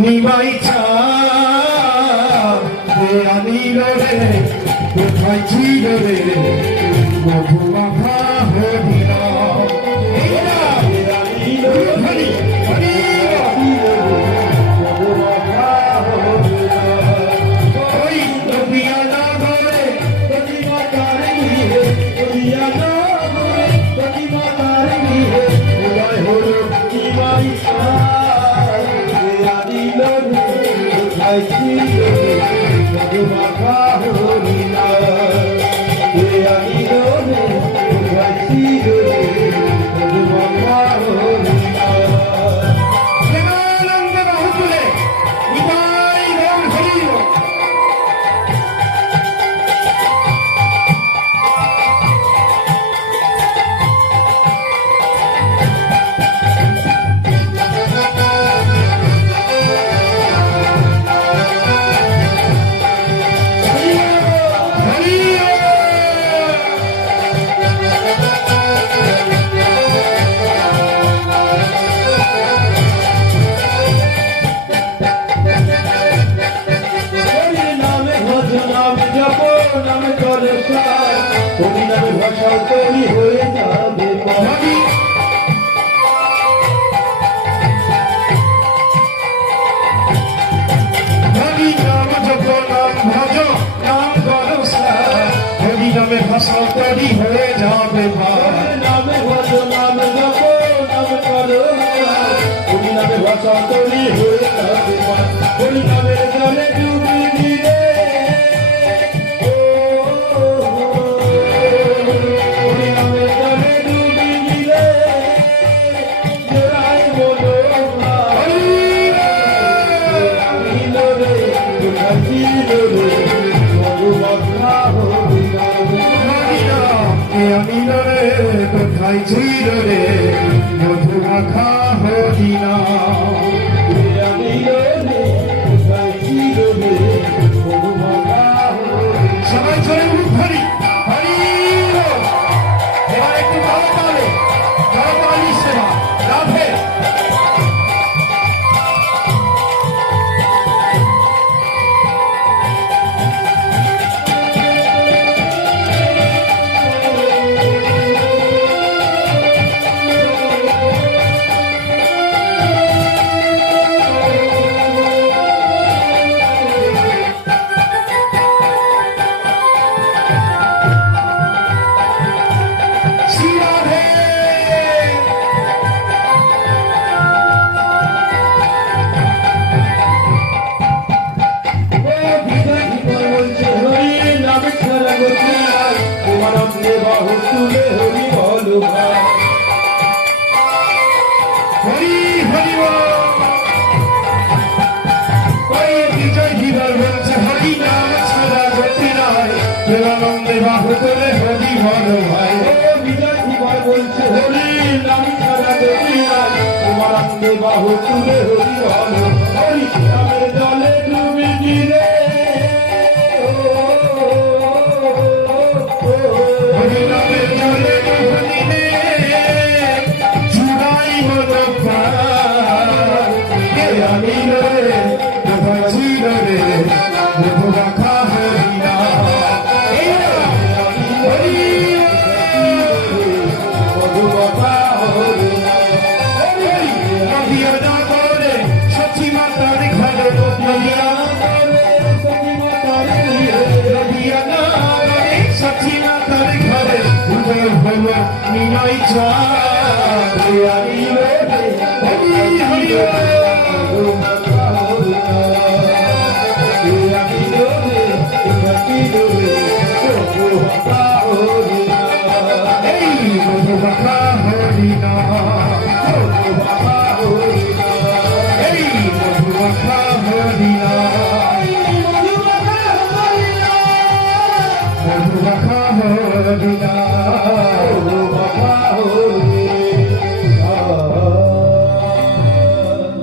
নিমাই চাঁদে আনিল রে কোথায় ছিল রে মধুমাখা হরিণ ভাষা তৈরি হয়ে যাবে ভাষা তৈরি হয়ে যাবে নামে ভজ নাম জপ নাম করো তুমি নামে ভাষা তৈরি হয়ে যাবে হরি নামের জলে ডুবি দিলে কোথায় ছিল রে মধুমাখা হরিণ সবাই চলে হরি হরি এবার একটু ভালো পালে জলপালি সেবা লাভে হরি হরি বিজয় দিবার বলছে হরি নাম ছাড়া গতি নাই প্রেমানন্দে বাহু তোলে হরি বল ভাই বিজয় দিবার বলছে হরি নাম ছাড়া গতি নাই প্রেমানন্দে বাহু তুলে হরি বল হরি নামের জলে ডুবি গিরে হরি নামের জলে ডুবি মধুমাখা হরিণ মধুমাখা হরিণ নদিয়া না করে সচি মাতার ঘরে নদিয়া না করে সচি মাতার ঘরে উদয় হল নিমাই চাঁদ হরি হরি